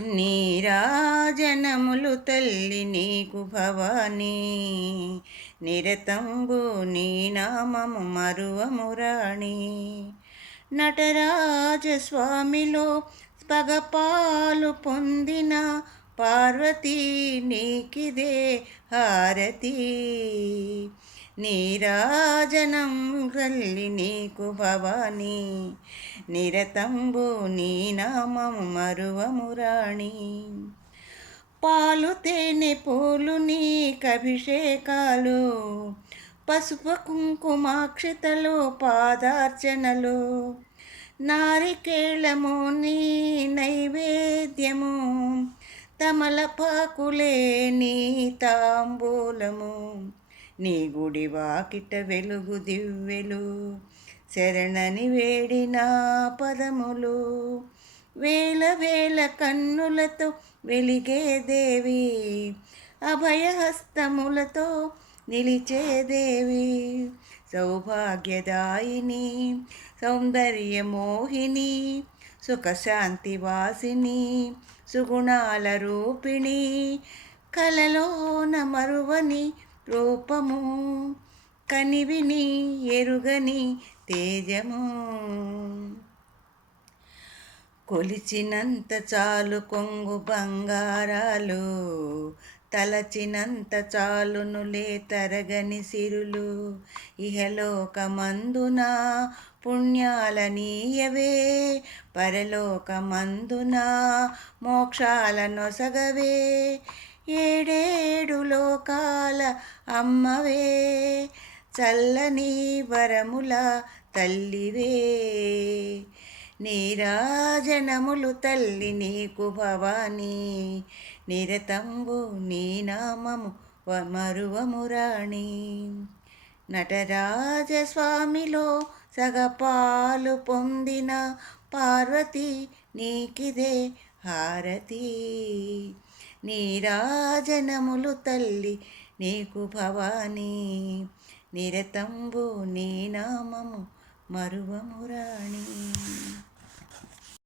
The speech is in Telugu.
నీరాజనములు తల్లి నీకు భవానీ, నిరతంబు నీ నామము మరువమురాణి. నటరాజస్వామిలో పగపాలు పొందిన పార్వతీ నీకిదే హారతి. నీరాజనం తల్లి నీకు భవానీ, నిరతంబు నీ నామము మరువమురాణి. పాలు తేనె పూలు నీకభిషేకాలు, పసుపు కుంకుమాక్షితలు పాదార్చనలు, నారికేళము నీ నైవేద్యము, తమలపాకులే నీ తాంబూలము. నీ గుడి వాకిట వెలుగు దివ్వెలు, శరణని వేడిన పదములు, వేల వేల కన్నులతో వెలిగే దేవి, అభయహస్తములతో నిలిచే దేవి. సౌభాగ్యదాయిని, సౌందర్యమోహిని, సుఖశాంతి వాసిని, సుగుణాల రూపిణి, కలలోన మరువని రూపము, కనివిని ఎరుగని తేజము. కొలిచినంత చాలు కొంగు బంగారాలు, తలచినంత చాలునులే తరగని సిరులు. ఇహలోకమందున పుణ్యాల నీయవే, పరలోకమందున మోక్షాల నొసగవే. ఏడేడు లోకాల అమ్మవే, చల్లని వరముల తల్లివే. నీరాజనములు తల్లి నీకు భవానీ, నిరతంబు నీ నామము మరువమురాణి. నటరాజస్వామిలో సగపాలు పొందిన పార్వతి నీకిదే హారతి. నీరాజనములు తల్లి నీకు భవానీ, నిరతంబు నీ నామము మరువమురాణి.